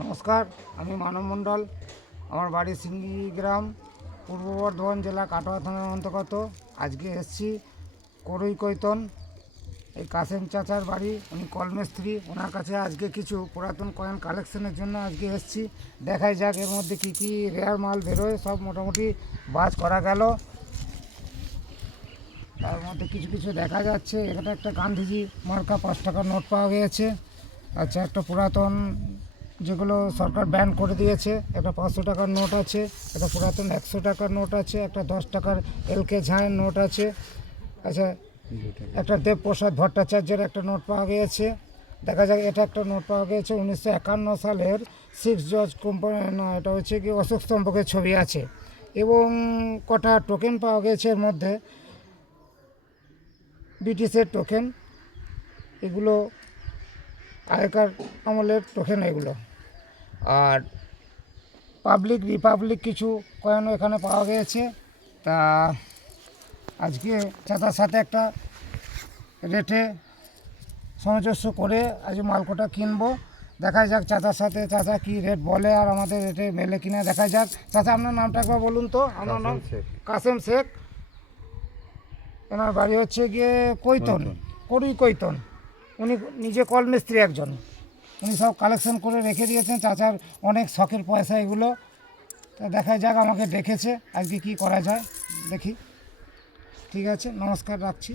নমস্কার, আমি মানব মণ্ডল। আমার বাড়ি সিঙ্গি গ্রাম, পূর্ব বর্ধমান জেলা, কাটোয়া থানার অন্তর্গত। আজকে এসছি করইকৈতন, এই কাসেম চাচার বাড়ি। উনি কলমিস্ত্রি। ওনার কাছে আজকে কিছু পুরাতন কয়েন কালেকশনের জন্য আজকে এসছি। দেখাই যাক এর মধ্যে কী কী রেয়ার মাল বেরোয়। সব মোটামুটি বাজ করা গেল। তার মধ্যে কিছু কিছু দেখা যাচ্ছে। এখানে একটা গান্ধীজি মার্কা 5 টাকার নোট পাওয়া গিয়েছে। আচ্ছা, একটা পুরাতন যেগুলো সরকার ব্যান করে দিয়েছে, একটা 500 টাকার নোট আছে, একটা পুরাতন 100 টাকার নোট আছে, একটা 10 টাকার এলকে ঝাঁয়ের নোট আছে। আচ্ছা, একটা দেবপ্রসাদ ভট্টাচার্যের একটা নোট পাওয়া গিয়েছে। দেখা যাক, এটা একটা নোট পাওয়া গিয়েছে 1951 সালের 6 জজ কোম্পানি। না, এটা হচ্ছে কি অশোক স্তম্ভকের ছবি আছে। এবং কটা টোকেন পাওয়া গেছে এর মধ্যে, ব্রিটিশের টোকেন। এগুলো আগেকার আমলের টোকেন এগুলো। আর রিপাবলিক কিছু কয়েনও এখানে পাওয়া গিয়েছে। তা আজকে চাচার সাথে একটা রেটে সামঞ্জস্য করে আজ মালকোটা কিনবো। দেখা যাক চাচার সাথে, চাচা কি রেট বলে আর আমাদের রেটে মেলে কিনা দেখা যাক। চাচা, আপনার নামটা একবার বলুন তো। আমার নাম কাসেম শেখ। এনার বাড়ি হচ্ছে গিয়ে কৈতন, করইকৈতন। উনি নিজে কলমিস্ত্রি একজন। উনি সব কালেকশন করে রেখে দিয়েছেন। চাচার অনেক শখের পয়সা এগুলো। তা দেখা যাক, আমাকে ডেকেছে, আজকে কি করা যায় দেখি। ঠিক আছে, নমস্কার, রাখছি।